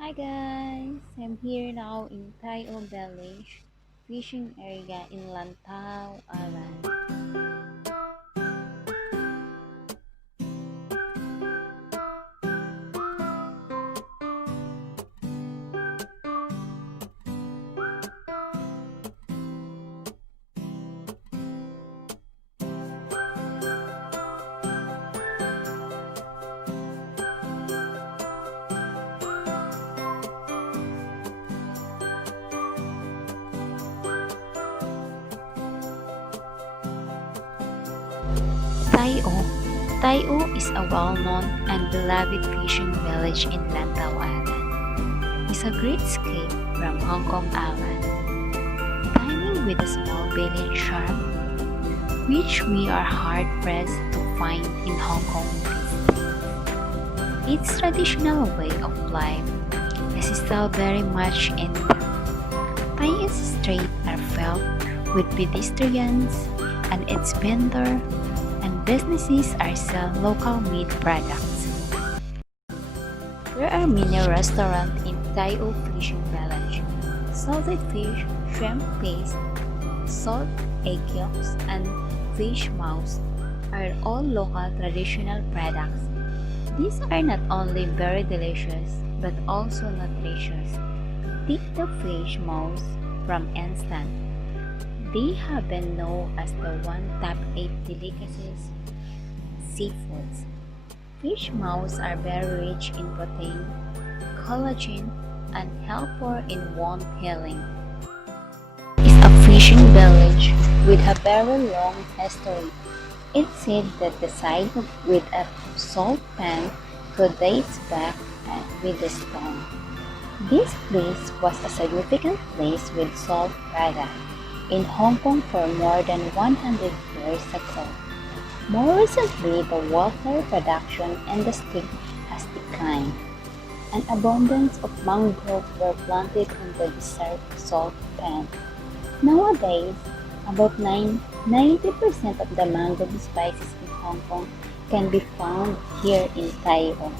Hi guys, I'm here now in Tai Village fishing area in Lantau Island. Tai O is a well-known and beloved fishing village in Lantau Island. It's a great escape from Hong Kong Island, timing with a small village charm, which we are hard-pressed to find in Hong Kong cities. Its traditional way of life is still very much intact. Tai Street are filled with pedestrians and its vendor and businesses are sell local meat products. There are many restaurants in Tai O Fishing Village. Salted fish, shrimp paste, salt egg yolks, and fish mouths are all local traditional products. These are not only very delicious but also nutritious. Take the fish mouths from instant. They have been known as the one top 8 delicacies seafoods. Fish mouths are very rich in protein, collagen, and helpful in wound healing. It's a fishing village with a very long history. It's said that the site with a salt pan could dates back with the stone. This place was a significant place with salt products in Hong Kong for more than 100 years ago. More recently, the water production industry has declined. An abundance of mangroves were planted on the desert salt pan. Nowadays, about 90% of the mangrove species in Hong Kong can be found here in Tai O.